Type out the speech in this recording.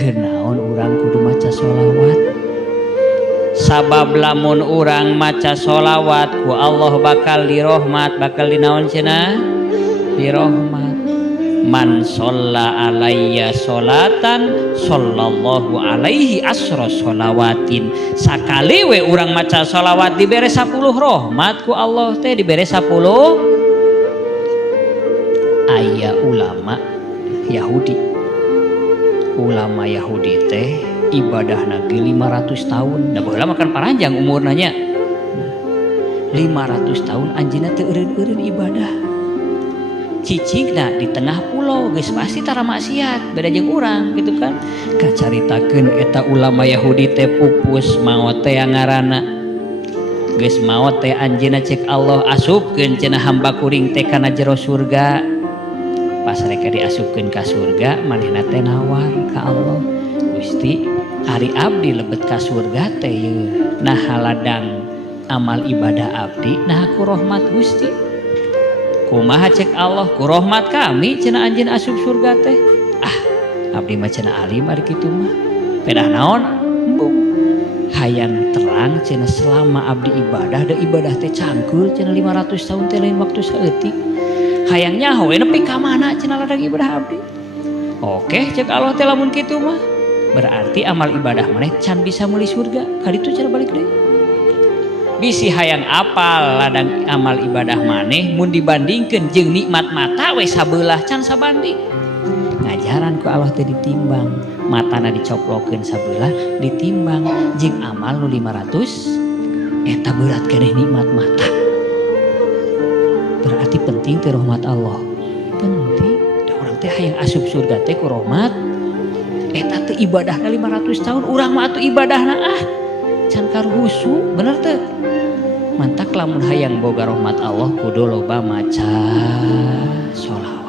kenaon urang kudu maca sholawat sabab lamun urang maca sholawat ku Allah bakal dirahmat bakal dinaon cenah dirahmat man sholla alayya sholatan sallallahu alaihi asra sholawatin sakali we urang maca sholawat dibere 10 rahmat ku Allah teh dibere 10 aya ulama Yahudi teh ibadah nage 500 tahun da baheula makan paranjang umurna nya 500 tahun anjeunna teu eureun-eureun ibadah cicingna di tengah pulau geus pasti tara maksiat beda jeung urang gitu kan kacaritakeun eta ulama Yahudi teh pupus maot teh ngaranna geus maot teh anjeunna cek Allah asupkeun cenah hamba kuring teh kana jero surga pas mereka diasupkeun ka surga manehna teh nawar ka Allah Gusti ari abdi lebet ka surga teh nah haladang amal ibadah abdi nah ku rahmat Gusti kumaha cek Allah ku rahmat kami cenah anjeun asup surga teh abdi mah cenah alim ari kitu mah pedah naon embung hayang terang cenah selama abdi ibadah da ibadah teh cangkeul cenah 500 tahun teh lain waktu saeutik hayang nyaho nepi ka mana cenah ladang ibadah abdi oke cek Allah teh lamun kitu mah berarti amal ibadah maneh can bisa meuli surga ka ditu cenah balik deui bisi hayang apal ladang amal ibadah maneh mun dibandingkeun jeung nikmat mata we sabelah can sabanding ngajaran ku Allah teh ditimbang matana dicoplokeun sabelah ditimbang jeung amal nu 500 eta berat keneh nikmat mata berarti penting teh rahmat Allah penting da urang teh hayang asup surga teh ku rahmat eta teh ibadahna 500 tahun urang mah atuh ibadahna can karuhusu bener teh mantak lamun hayang boga rahmat Allah kudu loba maca sholawat